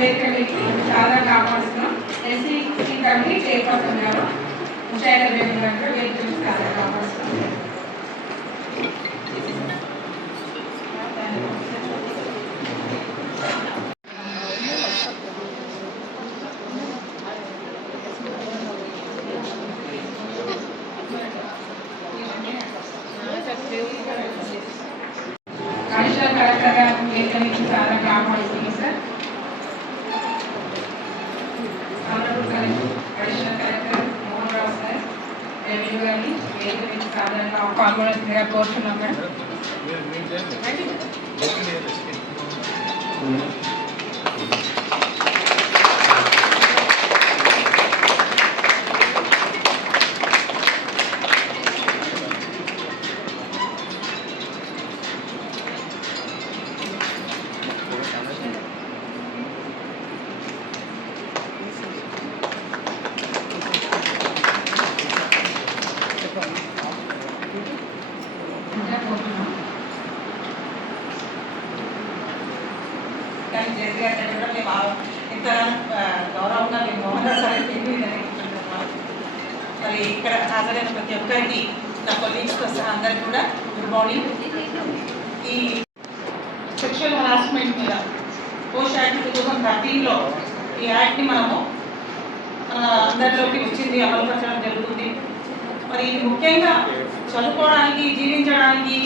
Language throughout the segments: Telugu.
వేదికలకి సాధారణ ఆహ్వానిస్తున్నాం. ఎస్సీ కమిటీ చైర్పర్సన్ గారు ముషాయిదా బేగం గారు వేదికలకి సాధారణ ఆహ్వానిస్తున్నాం. అడిషనల్ కలెక్టర్ గారు వేదికలకి సాధారణ ఆహ్వానిస్తున్నాం sir. Additional collector Mohan Rao sir revenue గారిని వేదికలకి సాధారణంగా పాల్గొనగా కోరుతున్నాం మేడం. ఇంత గౌరవంగా మేము మోహన్ రావు సార్ మరి ఇక్కడ హాజరైన ప్రతి ఒక్కరికి నా కొలీగ్స్తో సహా అందరికి కూడా గుడ్ మార్నింగ్. ఈ సెక్షువల్ హరాస్మెంట్ మీద పోస్ట్ యాక్ట్ 2013లో ఈ యాక్ట్ని మనము మన అందరిలోకి వచ్చింది, అమలుపరచడం జరుగుతుంది. మరి ముఖ్యంగా చదువుకోవడానికి జీవించడానికి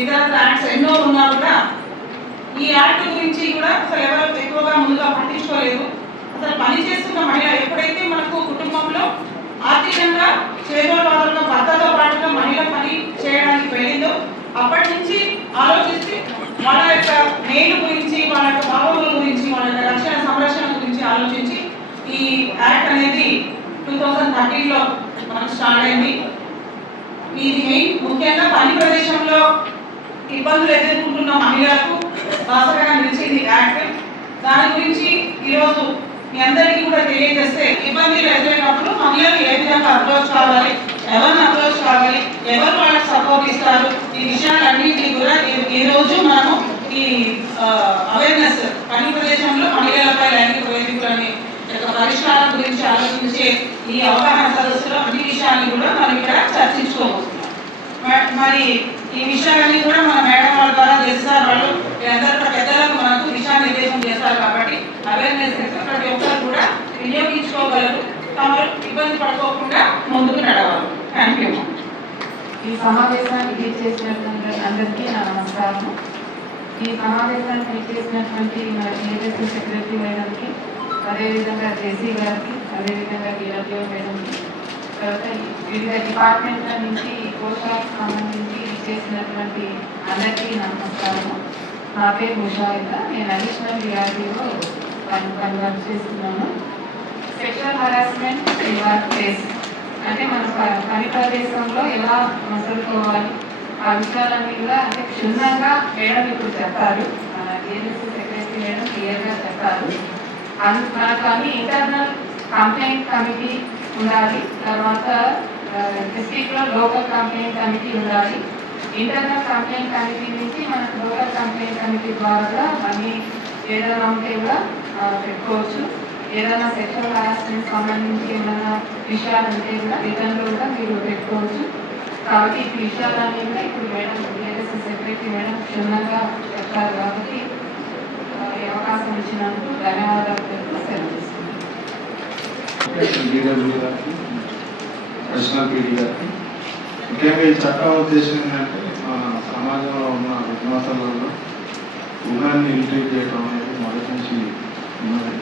ఇతర యాక్ట్స్ ఎన్నో ఉన్నా కూడా ఈ యాక్ట్ గురించి కూడా అసలు ఎవరు ఎక్కువగా ముందుగా పట్టించుకోలేదు. అసలు పని చేస్తున్న మహిళ ఎప్పుడైతే మనకు కుటుంబంలో ఆర్థికంగా చేదోడువాదోడుగా భర్తతో పాటుగా మహిళ పని చేయడానికి వెళ్ళిందో అప్పటి నుంచి ఆలోచిస్తే వాళ్ళ యొక్క మేలు గురించి, వాళ్ళ యొక్క భావముల గురించి, వాళ్ళ యొక్క రక్షణ సంరక్షణ గురించి ఆలోచించి ఈ యాక్ట్ అనేది 2013లో మనకు స్టార్ట్ అయింది. ఇది మెయిన్ ముఖ్యంగా పని ప్రదేశంలో ఇబ్బందులు ఎదుర్కొంటున్న మహిళలకు బాసటగా నిలిచింది యాక్ట్. దాని గురించి ఈరోజు మీ అందరికీ కూడా తెలియజేస్తే ఇబ్బందులు ఎదురైనప్పుడు మహిళలు ఏ విధంగా అప్రోచ్ కావాలి, ఎవరిని అప్రోచ్ కావాలి, ఎవరు వాళ్ళకి సపోర్ట్ ఇస్తారు, ఈ విషయాలన్నింటినీ కూడా ఈరోజు మనము ఈ అవేర్నెస్ పని ప్రదేశంలో మహిళలపై లైంగిక వేధింపులని యొక్క పరిష్కారం గురించి ఆలోచించే ఈ అవగాహన సదస్సులో అన్ని విషయాన్ని కూడా మనం ఇక్కడ చర్చించుకోబోతున్నాం. మరి ఈ విషయాలన్నీ కూడా మన మేడం వాళ్ళ ద్వారా చేస్తారు. వాళ్ళు అందరూ పెద్దలకు మనకు దిశానిర్దేశం చేస్తారు కాబట్టి అవేర్నెస్ ప్రతి ఒక్కరు కూడా వినియోగించుకోగలరు, తమరు ఇబ్బంది పడుకోకుండా ముందుకు నడవాలి. Thank you. ఈ సమావేశానికి చేసినటువంటి అందరికీ నా నమస్కారం. ఈ సమావేశానికి చేసినటువంటి ఏజెన్సీ సెక్రటరీ మేడంకి, అదేవిధంగా జేసీ గారికి, అదేవిధంగా గీరదేవ్ మేడంకి, తర్వాత వివిధ డిపార్ట్మెంట్ల నుంచి పోస్టాలకు సంబంధించి చేసినటువంటి అందరికీ నమస్కారము. నా పేరు ముషాయిదా, నేను అడిషనల్ డిఆర్డీఓ వర్క్ చేస్తున్నాను. Sexual harassment in work place అంటే మన పని ప్రదేశంలో ఎలా మసలుకోవాలి ఆ విషయాలన్నీ కూడా అంటే క్షుణ్ణంగా మేడం ఇప్పుడు చెప్తారు. మన ఏజెన్సీ సెక్రటరీ మేడం క్లియర్గా చెప్తారు. మనకు అన్ని ఇంటర్నల్ కంప్లైంట్ కమిటీ ఉండాలి, తర్వాత డిస్ట్రిక్ట్లో లోకల్ కంప్లైంట్ కమిటీ ఉండాలి. ఇంటర్నల్ కంప్లైంట్ కమిటీ నుంచి మనకు లోకల్ కంప్లైంట్ కమిటీ ద్వారా అన్ని ఏదైనా ఉంటే కూడా పెట్టుకోవచ్చు. ఏదైనా సెక్షువల్ హరాస్మెంట్ సంబంధించి ఏమైనా విషయాలు ఉంటే కూడా రిటర్న్లో కూడా మీరు పెట్టుకోవచ్చు. కాబట్టి ఈ విషయాలన్నీ కూడా ఇప్పుడు మేడం ఏజెన్సీ సెక్రటరీ మేడం క్షుణ్ణంగా చెప్తారు. కాబట్టి ఈ అవకాశం ఇచ్చినందుకు ధన్యవాదాలు తెలుపుతూ సెలవు చేస్తున్నాను. ముఖ్యంగా ఈ చట్టం ఉద్దేశం ఏంటంటే మన సమాజంలో ఉన్న రుగ్మతలలో ఉగాన్ని ఇంట్రీట్ చేయడం అనేది మొదటి నుంచి ఉన్నది.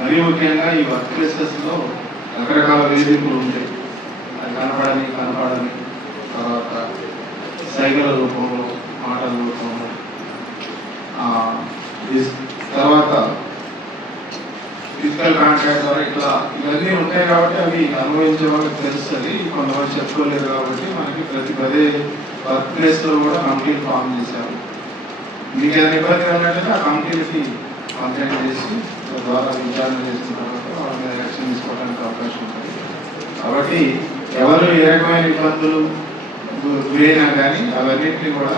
మరీ ముఖ్యంగా ఈ వర్క్ ప్లేసెస్లో రకరకాల వేదికలు ఉంటాయి. అది కనపడని తర్వాత సైకిల్ రూపంలో, మాటల రూపంలో, తర్వాత ఫిజికల్ కాంటాక్ట్ ద్వారా ఇట్లా ఇవన్నీ ఉంటాయి. కాబట్టి అవి అనుభవించే వాళ్ళకి తెలుస్తుంది. కొంతమంది చెప్పుకోలేరు కాబట్టి మనకి ప్రతి వర్క్ ప్లేస్లో కూడా కమిటీలు ఫామ్ చేశారు. మీకు ఏదైనా ఇబ్బంది ఉన్నట్లయితే ఆ కమిటీలకి కంప్లైంట్ చేసి ద్వారా విచారణ చేసిన తర్వాత వాళ్ళ మీద యాక్షన్ తీసుకోవడానికి అవకాశం ఉంటుంది. కాబట్టి ఎవరు ఏ రకమైన ఇబ్బందులు గురైనా కానీ అవన్నింటినీ కూడా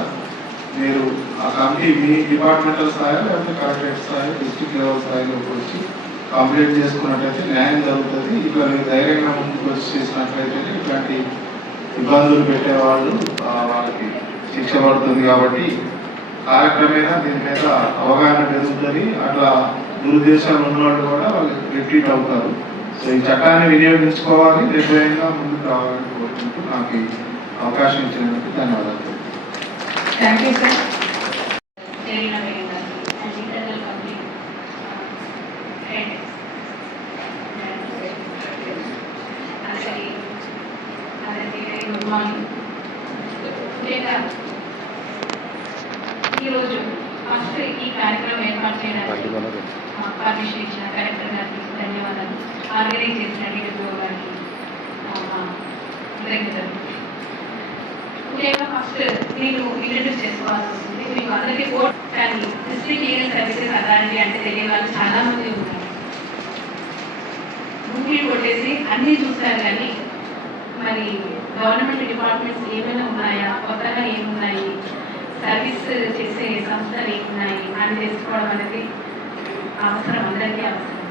మీరు ఆ కమిటీ మీ డిపార్ట్మెంటల్ స్థాయి లేకపోతే కలెక్టరేట్ స్థాయి డిస్ట్రిక్ట్ లెవెల్ స్థాయిలోకి వచ్చి కంప్లీట్ చేసుకున్నట్టయితే న్యాయం జరుగుతుంది. ఇట్లా మీరు ధైర్యంగా ముందుకు వచ్చి చేసినట్లయితే ఇట్లాంటి ఇబ్బందులు పెట్టేవాళ్ళు వాళ్ళకి శిక్ష పడుతుంది. కాబట్టి కాలక్రమేణా దీని మీద అవగాహన పెరుగుతుంది. అట్లా దురుద్దేశాలు ఉన్నవాళ్ళు కూడా వాళ్ళు రిట్రీట్ అవుతారు. సో ఈ చట్టాన్ని వినియోగించుకోవాలి, నిర్భయంగా ముందుకు రావాలని కోరుకుంటూ నాకు ఈ అవకాశం ఇచ్చినందుకు ధన్యవాదాలు. Thank you sir. Good morning. ఈరోజు ఫస్ట్ ఈ కార్యక్రమం ఏర్పాటు చేయడానికి పర్మిషన్ ఇచ్చిన కలెక్టర్ గారికి ధన్యవాదాలు. ఆర్గనైజ్ చేసిన డిఓ గారికి కృతజ్ఞతలు. ముఖ్యంగా ఫస్ట్ నేను ఇంట్రడ్యూస్ చేసుకోవాల్సి వస్తుంది. మీకు అందరికీ కోర్ట్ కానీ డిస్ట్రిక్ట్ లీగల్ సర్వీసెస్ అథారిటీ అంటే తెలియని వాళ్ళు చాలా మంది ఉన్నారు. గూగుల్ కొట్టేసి అన్నీ చూస్తారు కానీ మరి గవర్నమెంట్ డిపార్ట్మెంట్స్ ఏమైనా ఉన్నాయా, కొత్తగా ఏమున్నాయి, సర్వీస్ చేసే సంస్థలు ఏమున్నాయి అని తెలుసుకోవడం అనేది అవసరం, అందరికీ అవసరం.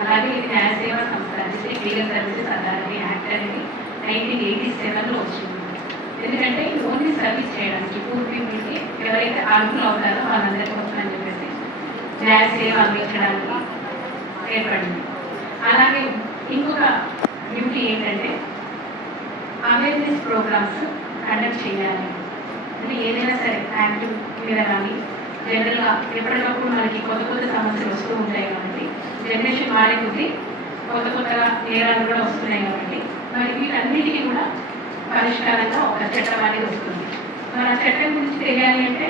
అలాగే ఇది న్యాయ సేవా సంస్థ district legal services authority act అనేది 1987లో వచ్చింది. ఎందుకంటే ఇది ఓన్లీ సర్వీస్ చేయడానికి పూర్ పీపుల్కి ఎవరైతే అర్హులు అవుతారో వాళ్ళందరి కోసం అని చెప్పేసి న్యాయ సేవ అందించడానికి ఏర్పడింది. అలాగే ఇంకొక డ్యూటీ ఏంటంటే అవేర్నెస్ ప్రోగ్రామ్స్ కండక్ట్ చేయాలి. అంటే ఏదైనా సరే యాక్ట్ మీద కానీ జనరల్గా ఎప్పటికప్పుడు మనకి కొత్త కొత్త సమస్యలు వస్తూ ఉంటాయి కాబట్టి జనరేషన్ మారే కొద్దీ కొత్త కొత్తగా నేరాలు కూడా వస్తున్నాయి కాబట్టి మరి వీటన్నిటికీ కూడా పరిష్కారంగా ఒక చట్టం అనేది వస్తుంది. మరి ఆ చట్టం గురించి తెలియాలి అంటే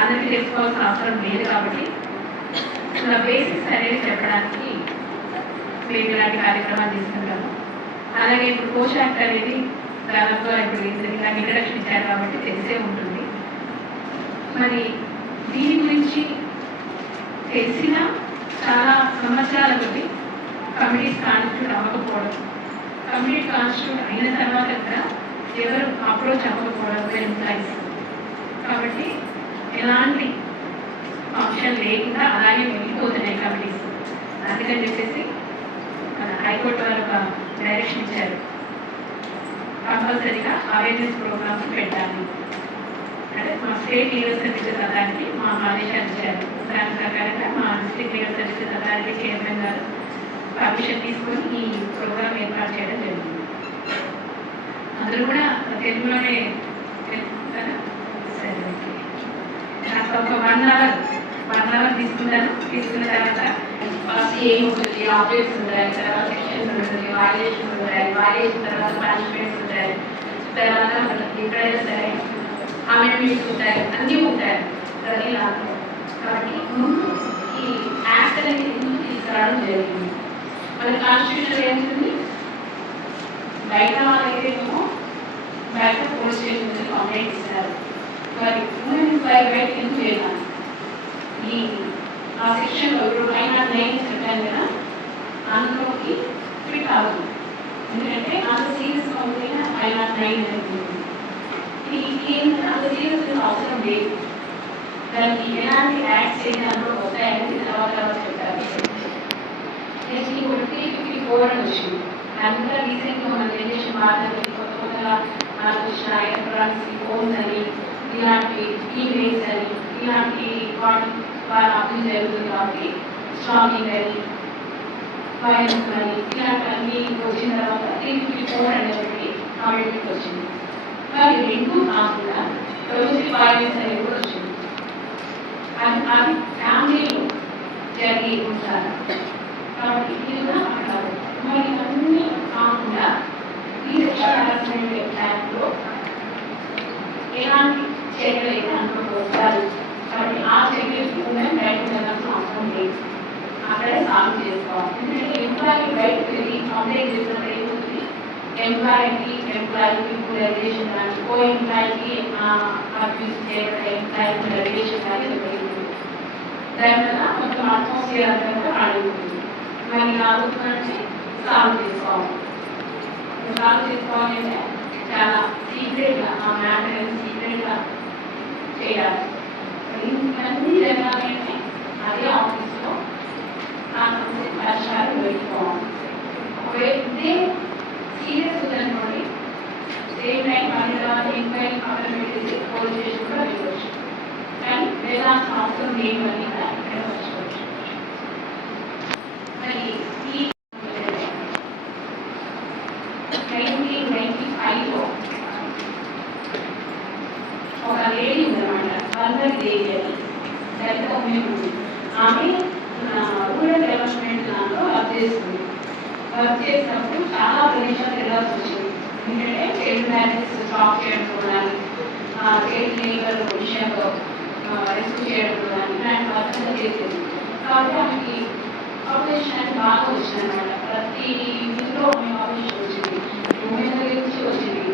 అందరికీ తెలుసుకోవాల్సిన అవసరం లేదు కాబట్టి బేసిక్స్ అనేది చెప్పడానికి మేము ఇలాంటి కార్యక్రమాలు తీసుకుంటాము. అలాగే ఇప్పుడు పోష్ యాక్ట్ అనేది దాదాపుగా ఇప్పుడు రీసెంట్గా ఇంట్రడక్షన్ ఇచ్చారు కాబట్టి తెలిసే ఉంటుంది. మరి దీని గురించి తెలిసిన చాలా సంవత్సరాల కొద్ది కమిటీస్ కాన్స్టిట్యూట్ అవ్వకపోవడం, కమిటీ కాన్స్టిట్యూట్ అయిన తర్వాత కూడా ఎవరు అప్రోచ్ అవ్వకపోవడం ఎంప్లాయీస్. కాబట్టి ఎలాంటి ఫంక్షన్ లేకుండా అలాగే వెళ్ళిపోతున్నాయి కమిటీస్. అందుకని చెప్పేసి మన హైకోర్టు వారు ఒక డైరెక్షన్ ఇచ్చారు, కంపల్సరీగా అవేర్నెస్ ప్రోగ్రామ్స్ పెట్టాలి. అంటే మా స్టేట్ లీగల్ సర్వీసెస్ అథారిటీ మా ఆదేశాలు ఇచ్చారు. దాని ప్రకారంగా మా district legal services authority chairman గారు పర్మిషన్ తీసుకొని ఈ ప్రోగ్రామ్ ఏర్పాటు చేయడం జరిగింది. అందరూ కూడా తెలుగులోనే సరే, నాకు ఒక 1 అవర్ తీసుకున్న తర్వాత ఫస్ట్ ఏముంటుంది, ఆబ్జెక్ట్స్ ఉంటాయి, తర్వాత సెక్షన్స్ ఉంటుంది, వాల్యుయేషన్ ఉంటాయి, వాల్యుయేషన్ తర్వాత పనిష్మెంట్స్ ఉంటాయి, తర్వాత ఎక్కడైనా సరే అమెండ్మెంట్స్ ఉంటాయి, అన్నీ ఉంటాయి ప్రతి దాంట్లో. కాబట్టి ముందు ఈ యాక్ట్ అనేది ముందు తీసుకురావడం జరిగింది. మన కాన్స్టిట్యూషన్ ఏంటుంది, బయట వాళ్ళైతేనేమో బయట పోలీస్ స్టేషన్ కంప్లైంట్ ఇస్తారు. మరి ఉమెన్ బయట ఎందుకు చేయాలి? ఈ ఆ సెక్షన్లో ఇప్పుడు అయినా 9 చెప్పాను కదా, అందులోకి ఫిట్ అవుతుంది. ఎందుకంటే అంత సీరియస్గా ఉంటేనే అయినా 9 అవుతుంది. ఏంటంటే అంత సీరియస్ అవసరం లేదు. దానికి ఎలాంటి యాక్ట్స్ చేసి అందులో వస్తాయని తర్వాత చెప్తారు. నెక్స్ట్ ఇంకోటి 354 అని వచ్చింది. అందులో రీసెంట్గా మన జనరేషన్ మాట్లాడి కొత్త కొత్తగా మనకు వచ్చిన ఎలక్ట్రానిక్స్ ఫోన్స్ అని, ఇలాంటి ఈమెయిల్స్ అని, ఇలాంటి వాటి ద్వారా అభివృద్ధి జరుగుతుంది. కాబట్టి స్టాకింగ్ అని, వైరస్ అని, ఇలాంటివన్నీ వచ్చిన తర్వాత 354 అనేది కామెంట్మెంట్ వచ్చింది. మరి రెండు కాకుండా డొమెస్టిక్ వైలెన్స్ అనేది కూడా వచ్చింది. అది ఫ్యామిలీలో జరిగి ఉంటారు కాబట్టి ఇది కూడా మాట్లాడాలి. మరి అన్నీ కాకుండా ఈ సెక్షువల్ హరాస్మెంట్ యాక్ట్లో ఎలాంటి చర్యలు అయితే అందులోకి వస్తారు కాబట్టి ఆ చర్యలు ఉమెన్ బయట వెళ్ళాల్సిన అవసరం లేదు, అక్కడే సాల్వ్ చేసుకోవాలి. ఎందుకంటే ఎంప్లాయీ బయటకు వెళ్ళి కంప్లైంట్ చేసినప్పుడు ఏమవుతుంది, ఎంప్లాయీకి రిలేషన్ కానీ కో ఎంప్లాయీకి అబ్యూస్ చేయబడే ఎంప్లాయీకి రిలేషన్ కానీ జరుగుతుంది. దానివల్ల మొత్తం అట్మాస్ఫియర్ అంతా అడుగుతుంది. మరి ఆలోచనని సాల్వ్ చేసుకోవాలి. సాల్వ్ చేసుకోవాలంటే చాలా సీక్రెట్గా ఆ మ్యాటర్ సీక్రెట్గా చేయాలి. ఇవన్నీ జరగాలంటే అదే ఆఫీస్లో కాకపోతే పరిష్కారం పెట్టుకోవాలి. ఇదే సీరియస్ ఉందనుకోండి, సేమ్ టైం మళ్ళీ ఎంక్వైరీ పక్కన పెట్టేసి పోలీస్ స్టేషన్ కూడా వెళ్ళవచ్చు. కానీ వెళ్ళాల్సిన అవసరం లేవని ఇక్కడ వచ్చుకోవచ్చు. మరి ఈ 1995లో ఒక లేడీ ఉందన్నమాట, వల్గర్ దేవి అని, దళిత ఉమెన్ ఉంది. ఆమె రూరల్ డెవలప్మెంట్ దాంట్లో వర్క్ చేస్తుంది. వర్క్ చేసినప్పుడు చాలా ప్రదేశాలు వెళ్ళాల్సి వచ్చింది. ఎందుకంటే చైల్డ్ మ్యారేజ్ స్టాప్ చేయడం కానీ, చైల్డ్ లేబర్ విషయంలో రెస్క్యూ చేయడం కానీ ఇలాంటి వర్క్ చేసేది. కాబట్టి ఆమెకి పాపులేషన్ అనేది బాగా వచ్చింది అనమాట. ప్రతి ఇంట్లో ఆమె పాపులేషన్ వచ్చింది. ఉమెన్ దగ్గర నుంచి వచ్చింది,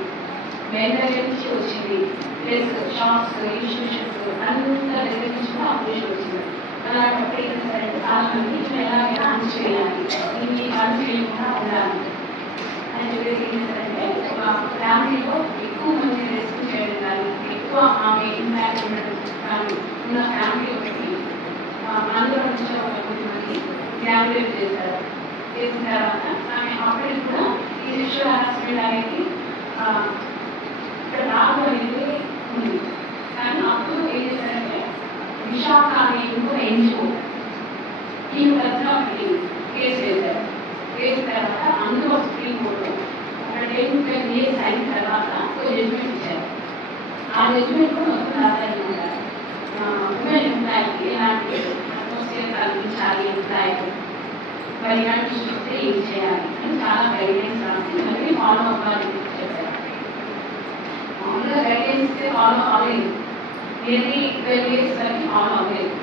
మెన్ దగ్గర నుంచి వచ్చింది, ప్లస్ షాప్స్, ఇన్స్టిట్యూషన్స్ అందరి దగ్గర నుంచి కూడా పాపులేషన్ వచ్చింది. అలాంటప్పుడు ఏం చేస్తారంటే చాలా మంది ఎలాగైనా అణచివేయాలి, ఇవి అణచివేయకుండా ఉండాలి అని చెప్పేసి ఏం చేస్తారంటే ఒక ఫ్యామిలీలో ఎక్కువ మంది రెస్క్యూ చేయడం కానీ, ఎక్కువ ఆమె ఇంపాక్ట్ ఉండడం కానీ ఉన్న ఫ్యామిలీ ఒకటి అందులో నుంచి ఒక కొంతమంది గ్యాబ్రేట్ చేశారు. చేసిన తర్వాత ఆమె అప్పటికి కూడా ఈ సెక్షువల్ హరాస్మెంట్ అనేది ఇక్కడ రాదు అనేది ఉంది. కానీ అప్పుడు ఏం చేశారంటే విశాఖ అనే ఇంకో ఎన్జిఓ ఈ తరఫున ఒకటి కేసు వేశారు. వేసిన తర్వాత అందులో సుప్రీంకోర్టు ఒక 10 years అయిన తర్వాత ఒక జడ్జిమెంట్ ఇచ్చారు. ఆ జడ్జిమెంట్ కూడా మొత్తం రాశారనమాట. ఉమెన్ ఎంప్లాయీకి ఎలాంటి అట్మాస్ఫియర్ కల్పించాలి, ఎంప్లాయీకి మరి ఇలాంటి చూస్తే ఏం చేయాలి అని చాలా గైడ్లైన్స్ రాసి మళ్ళీ ఫాలో అవ్వాలి చెప్పారు. మామూలుగా గైడ్లైన్స్ ఫాలో అవ్వలేదు, ఏది 12 years వరకు ఫాలో అవ్వలేదు.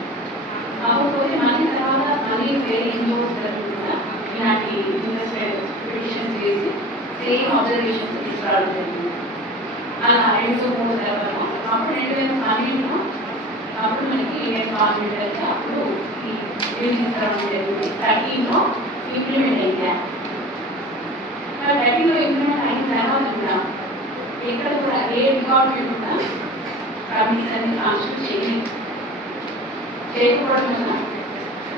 కాకపోతే మళ్ళీ తర్వాత మళ్ళీ వేరే ఎన్జిఓస్ కూడా ఇలాంటి పిటిషన్స్ చేసి సేమ్ అబ్జర్వేషన్స్ తీసుకురావడం జరిగింది. అలా 2-3 తర్వాత అప్పుడు 2012లో అప్పుడు మనకి ఇండియన్ గవర్నమెంట్ అయితే అప్పుడు ఈ బిల్ తీసుకురావడం జరిగింది. 13లో ఇంప్లిమెంట్ అయ్యా. 13లో ఇంప్లిమెంట్ అయిన తర్వాత కూడా ఎక్కడ కూడా ఏ డిపార్ట్మెంట్ కూడా కమిటీస్ అనేది కాన్స్టిట్యూట్ చేయకపోవడం వల్ల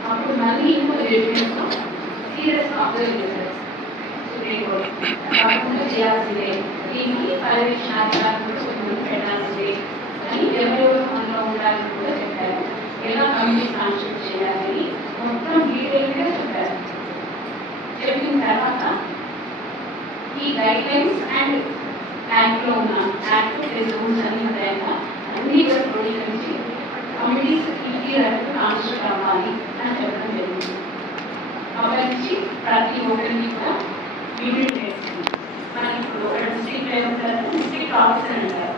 అప్పుడు మళ్ళీ ఇంకో జడ్జిమెంట్తో సీరియస్గా అబ్జర్వ్ చేశారు సుప్రీంకోర్టు. కాకుండా చేయాల్సిందే, దీనికి పర్యవేక్షణాధికారులు కొంతమంది పెట్టాల్సిందే అని ఎవరెవరు మనలో ఉండాలని కూడా చెప్పారు. ఎలా కమిటీస్ కాన్స్టిట్యూట్ చేయాలని మొత్తం డీటెయిల్గా చెప్పారు. చెప్పిన తర్వాత ఈ గైడ్లైన్స్ అండ్ యాక్ట్లో ఉన్న యాక్ట్ రూల్స్ అన్ని ఉంటాయక అన్ని కూడా క్రోడీకరించి కమిటీస్ ఈ రకంగా కాన్స్టిట్యూట్ అవ్వాలి అని చెప్పడం జరిగింది. అప్పటి నుంచి ప్రతి ఒక్కరిని కూడా మీటింగ్ చేస్తుంది. మనకి ఇప్పుడు ఒక డిస్ట్రిక్ట్ లెవెల్ డిస్ట్రిక్ట్ ఆఫీసర్ అంటారు.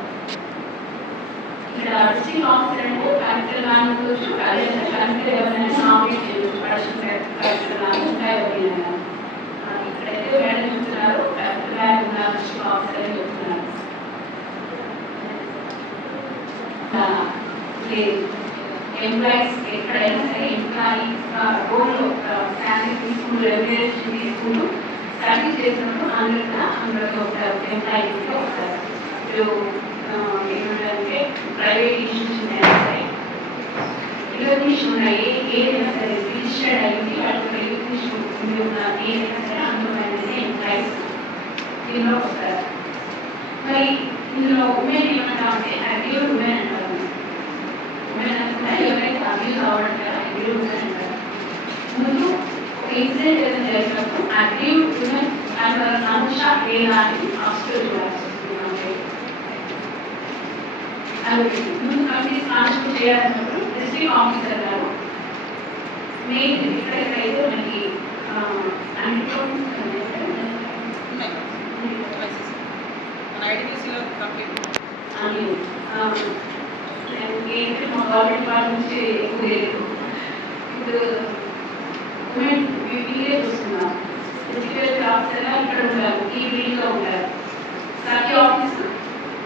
ఇక్కడ డిస్ట్రిక్ట్ ఆఫీసర్ అంటే కలెక్టర్ కానీ ఉండొచ్చు, కలెక్టర్ ఎవరైనా నామినేట్ చేయవచ్చు, కలెక్టర్ కానీ ఇంకా ఎవరైనా. ఇక్కడైతే మేడం చెప్తున్నారు కలెక్టర్ గారు ఉన్నారు, డిస్ట్రిక్ట్ ఆఫీసర్ అని చెప్తున్నారు. ఎంప్లాయీస్ ఎక్కడైనా సరే ఎంప్లాయీ రోల్లో శాలరీ తీసుకుంటూ రెమ్యునరేషన్ తీసుకుంటూ స్టడీ చేసినప్పుడు అందులో ఒక ఎంప్లాయీస్లో వస్తారు. ఇప్పుడు ఏమంటే ప్రైవేట్ ఇన్స్టిట్యూషన్ అయినా సరే రికగ్నిషన్ ఉన్నాయి, ఏదైనా సరే రిజిస్టర్డ్ అయింది వాటికి రికగ్నిషన్ ఉన్న ఏదైనా సరే అందులో అనేది ఎంప్లాయీస్ దీనిలో వస్తారు. మరి ఇందులో ఉమెన్ ఏమంటా అంటే యాక్టివ్ ఉమెన్ అంటారు. ఉమెన్ అనుకుంటే ఎవరైతే అబ్యూజ్ అవ్వడం కదా యాక్టివ్ ఉమెన్ అంటారు. ముందు ఒక ఇన్సిడెంట్ ఏదైనా జరిగినప్పుడు యాక్టివ్ ఉమెన్ అండ్ అనుష లేదా అని హాస్పిటల్ చూడాల్సి వస్తుంది. అది ముందు కమిటీస్ కాన్స్టిట్యూట్ చేయాలన్నప్పుడు డిస్ట్రిక్ట్ ఆఫీసర్ గారు మెయిన్ ఎక్కడెక్కడైతే మనకి ఏంటంటే మా గవర్నమెంట్ వాళ్ళ నుంచి ఎక్కువ లేదు. ఇప్పుడు ఉమెన్ వీళ్ళే చూస్తున్నాం. డిస్ట్రిక్ట్ ఆఫీసర్గా ఇక్కడ ఉంటారు, ఈ బిల్డింగ్లో ఉంటారు. సర్కిల్ ఆఫీస్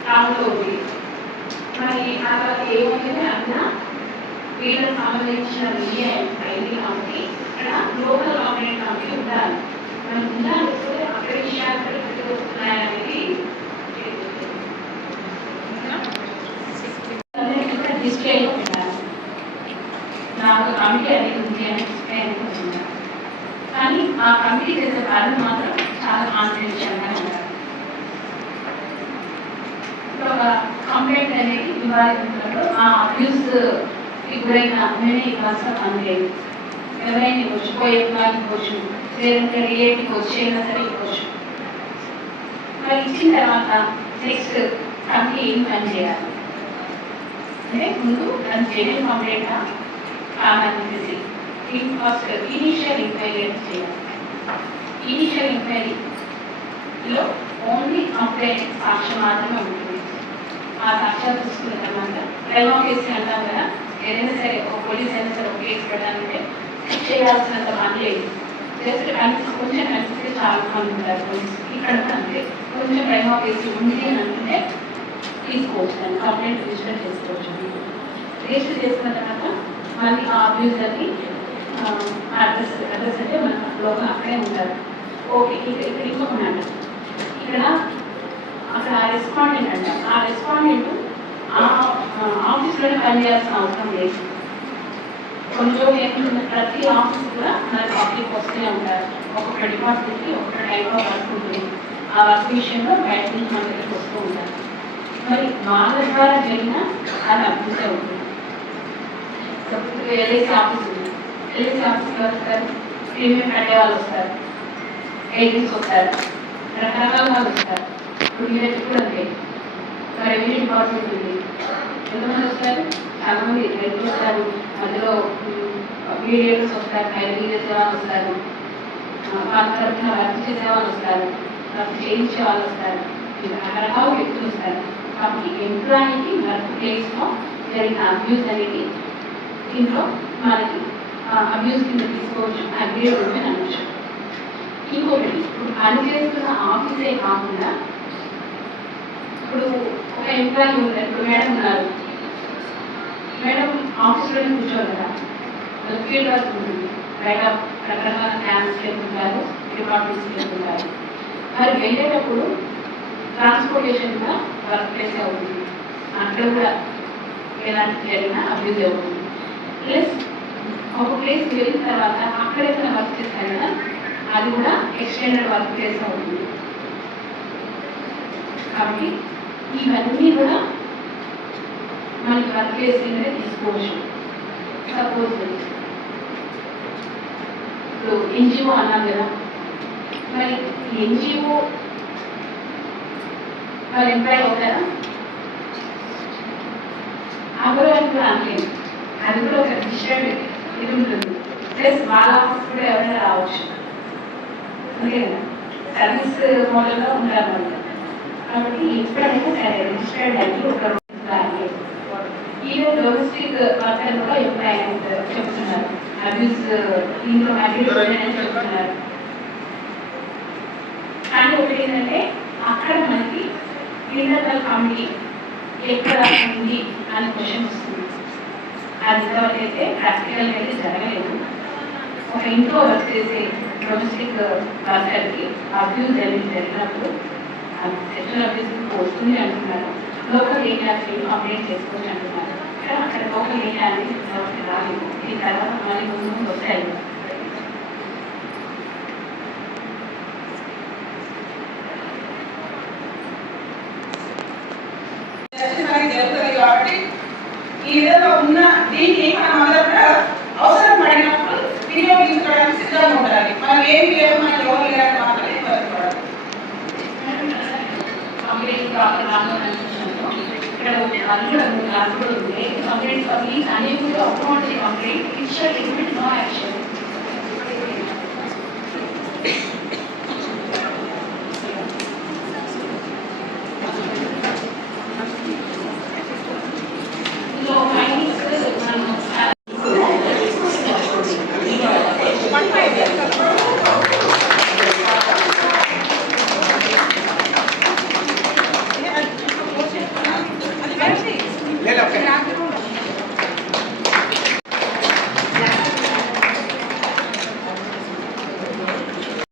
టౌన్లో ఉంది. మరి ఆ తర్వాత ఏమవుతుంది అన్నా వీళ్ళకి సంబంధించిన అయింది కాబట్టి ఇక్కడ లోకల్ గవర్నమెంట్ కమిటీ ఉండాలి. మనం ఉండాలి అక్కడ విషయాలు ఇక్కడ వస్తున్నాయనేది చేయకపోయినారు. నాకు కమిటీ అనేది ఉంది అని అనుకుంటున్నాను. కానీ ఆ కమిటీ చేసే కార్యం మాత్రం చాలా కాన్ఫిడెన్షియల్గా ఉన్నారు. ఒక కంప్లైంట్ అనేది ఇవ్వాలనుకున్నప్పుడు ఆ అబ్యూస్ గురైన మేమే ఇవ్వాల్సిన పని లేదు. ఎవరైనా ఇవ్వచ్చు, పోయేలా ఇవ్వచ్చు, లేదంటే రిలేటివ్ ఇవ్వచ్చు, అయినా సరే ఇవ్వచ్చు. మరి ఇచ్చిన తర్వాత నెక్స్ట్ కమిటీ ఏం పని చేయాలి అంటే ముందు దాని జెన్యున్ కంప్లైంట్ కాదనిసి ఫస్ట్ ఇనీషియల్ ఎంక్వైరీ చేయాలి. ఇనీషియల్ ఎంక్వైరీలో ఓన్లీ కంప్లైంట్ సాక్ష్యం మాత్రమే ఉంటుంది. ఆ సాక్ష్యాలు తీసుకున్న తర్వాత ప్రైమ్ కేసు అంటాం కదా, ఏదైనా సరే ఒక పోలీస్ అయినా సరే ఒక కేసు పెట్టాలంటే చేయాల్సినంత పని లేదు. జస్ట్ కొంచెం కనిపిస్తే చాలా మంది ఉంటారు పోలీసు. ఇక్కడ అంటే కొంచెం ప్రైమ్ కేసు ఉంది అని అంటే తీసుకోవచ్చు, దాన్ని కంప్లైంట్ రిజిస్టర్ చేసుకోవచ్చు. రిజిస్టర్ చేసుకున్న తర్వాత మళ్ళీ ఆ అబ్యూస్ అని అడ్రస్ అంటే మన లోపల అక్కడే ఉంటారు. ఓకే, ఇక్కడ ఇంకొక మాట, ఇక్కడ అక్కడ రెస్పాండెంట్ అంట, ఆ రెస్పాండెంట్ ఆఫీస్లోనే పనిచేయాల్సిన అవసరం లేదు. కొంచెం ఏముంటుంది, ప్రతి ఆఫీస్ కూడా మన పబ్లిక్ వస్తూనే ఉంటారు. ఒక్కొక్క డిపార్ట్మెంట్కి ఒక్కొక్క టైప్ ఆఫ్ వర్క్ ఉంటుంది. ఆ వర్క్ విషయంలో బయట నుంచి మన దగ్గరికి వస్తూ ఉంటారు. మరి వాళ్ళ ద్వారా జరిగిన అది అభివృద్ధి ఉంటుంది. ఎల్ఐసి ఆఫీస్ ఉంది, ఎల్ఐసి ఆఫీస్లో వస్తారు, ప్రీమియం కట్టే వాళ్ళు వస్తారు, ఏజెంట్స్ వస్తారు, రకరకాల వాళ్ళు వస్తారు. ఇప్పుడు వీళ్ళకి కూడా అంతే. రెవెన్యూ డిపార్ట్మెంట్ ఉంది, ఎంతమంది వస్తారు, చాలా మంది రైతులు వస్తారు, మధ్యలో మీడియేటర్స్ వస్తారు, టైలరింగ్ చేసే వాళ్ళు వస్తారు, వాళ్ళ తరఫున వర్క్ చేసే వాళ్ళు వస్తారు, వర్క్ చేయించే వాళ్ళు వస్తారు, రకరకాల వ్యక్తులు వస్తారు. కాబట్టి ఎంప్లాయీకి వర్క్ ప్లేస్లో జరిగిన అబ్యూస్ అనేది దీంట్లో మనకి అబ్యూస్ కింద తీసుకోవచ్చు, అగ్రేడ్ అని అనవచ్చు. ఇంకొకటి, ఇప్పుడు పనిచేస్తున్న ఆఫీసే కాకుండా ఇప్పుడు ఒక ఎంప్లాయీ ఉన్నారు, ఇప్పుడు మేడం ఉన్నారు, మేడం ఆఫీస్లోనే కూర్చోవాలి కదా, ఫీల్డ్ వర్క్ ఉంటుంది, బయట రకరకాల క్యాంప్స్ వెళ్తుంటారు, డిపార్ట్మెంట్స్కి వెళ్తుంటారు. మరి వెళ్ళేటప్పుడు ట్రాన్స్పోర్టేషన్ కూడా వర్క్ ప్లేస్ అవుతుంది, అక్కడ కూడా ఎలాంటి జరిగినా అబ్యూజ్ అవుతుంది. ప్లస్ ఒక ప్లేస్ వెళ్ళిన తర్వాత అక్కడ ఏదైనా వర్క్ చేస్తారు కదా, అది కూడా ఎక్స్టెండెడ్ వర్క్ ప్లేస్ అవుతుంది. కాబట్టి ఇవన్నీ కూడా మనకి వర్క్ ప్లేస్ కిందనే తీసుకోవచ్చు. సపోజ్ ఇప్పుడు ఎన్జిఓ అన్నాం కదా, మరి ఎన్జిఓ వాళ్ళు ఎంప్లాయ్ అవుతారా? అవ్వడానికి కూడా అనలేదు, అది కూడా ఒక రిజిస్టర్డ్ ఇది ఉంటుంది. ప్లస్ వాళ్ళ ఆఫీస్ కూడా ఎవరైనా రావచ్చు, అంతే కదా, సర్వీస్ మోడల్లో ఉంటారు వాళ్ళు. కాబట్టి ఎప్పుడైనా సరే రిజిస్టర్డ్ అయ్యి ఒక ఈవెన్ డొమెస్టిక్ వర్కర్ కూడా ఎంప్లాయ్ చెప్తున్నారు, అబ్యూస్ ఇంట్లో అబ్యూస్ అని చెప్తున్నారు. కానీ ఒకటి ఏంటంటే అక్కడ మనకి ఇంటర్నల్ కమిటీ ఎక్కడ ఉంది అని క్వశ్చన్ వస్తుంది. అది ఇంతవరకు అయితే ప్రాక్టికల్ అయితే జరగలేదు. ఒక ఇంట్లో వర్క్ చేసే డొమెస్టిక్ వర్కర్కి అబ్యూస్ అనేది జరిగినప్పుడు అది సెక్షువల్ అబ్యూస్ వస్తుంది అంటున్నారు. లోకల్ ఏరియా కంప్లైంట్ చేసుకోవచ్చు అంటున్నారు. కానీ అక్కడ లోకల్ ఏరియా అనేది ఇంతవరకు రాలేదు. దీని తర్వాత మళ్ళీ ముందు ముందు వస్తాయి. జరుగుతుంది కాబట్టి ఈ విధంగా ఉన్న దీన్ని మనం అందరూ కూడా అవసరం పడినప్పుడు వినియోగించుకోవడానికి సిద్ధంగా ఉండాలి. మనం ఏమి లేవు, మనం ఎవరు లేరని మాత్రమే ఇబ్బంది పడాలి. కంప్లైంట్ అనేవి complaint initial treatment no action.